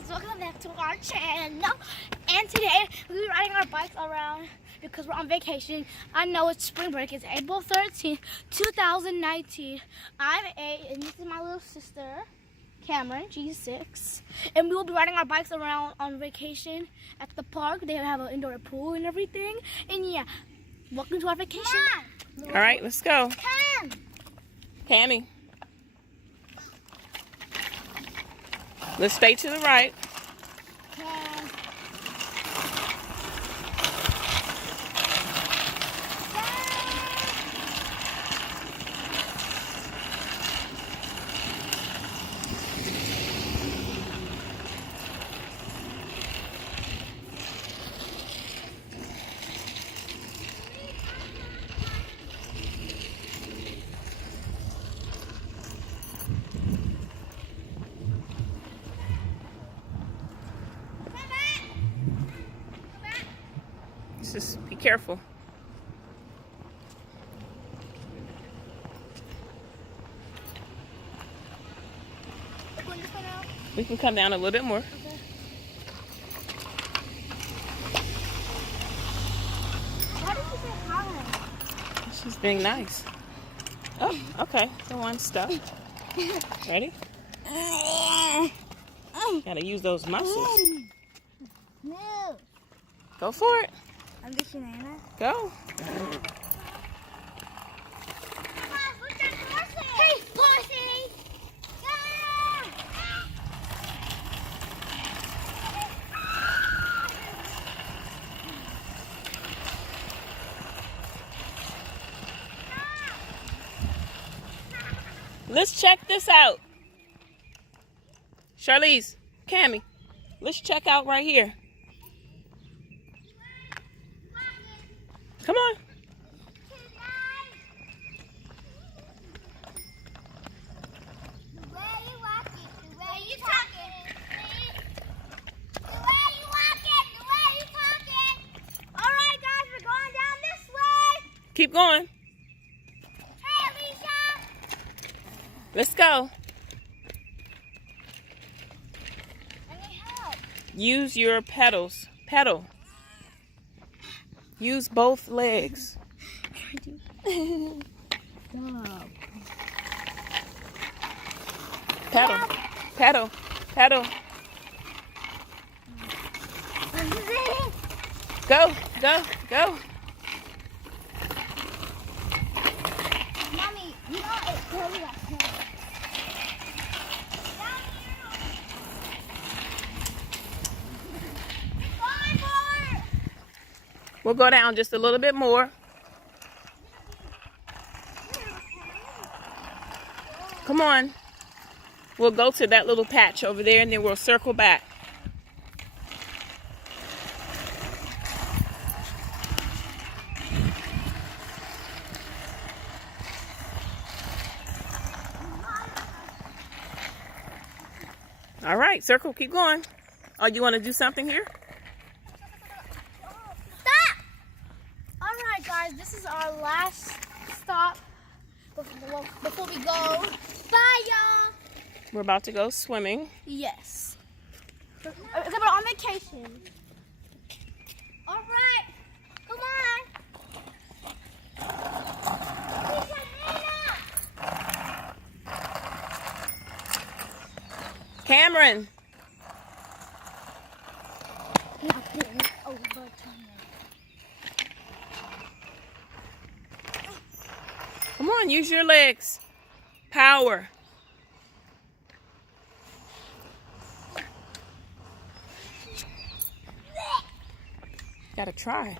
guys, welcome back to our channel. And today we're riding our bikes around because we're on vacation. I know it's spring break. It's April 13th, 2019. I'm 8 and this is my little sister, Cameron. She's 6. And we will be riding our bikes around on vacation at the park. They have an indoor pool and everything. And yeah, welcome to our vacation. All right, let's go. Come. Cammy. Let's stay to the right. Just be careful. We can come down a little bit more. Okay. Why did you say hi? She's being nice. Oh, okay. Go on, stop. Ready? Gotta use those muscles. No. Go for it. I'm the banana. Go. Hey, horsey! Let's check this out. Charlize, Cammy, let's check out right here. Come on. Keep going. Hey, Alicia. Let's go. I need help. Use your pedals. Pedal. Use both legs. Stop. Pedal. Pedal. Pedal. Go. Go. Go. Mommy, you know it's really like We'll go down just a little bit more. Come on. We'll go to that little patch over there and then we'll circle back. All right, circle, keep going. Oh, you want to do something here? Alright guys, this is our last stop before we go. Bye y'all! We're about to go swimming. Yes. We're on vacation. Alright, come on! Cameron. Come on, use your legs. Power. Gotta try.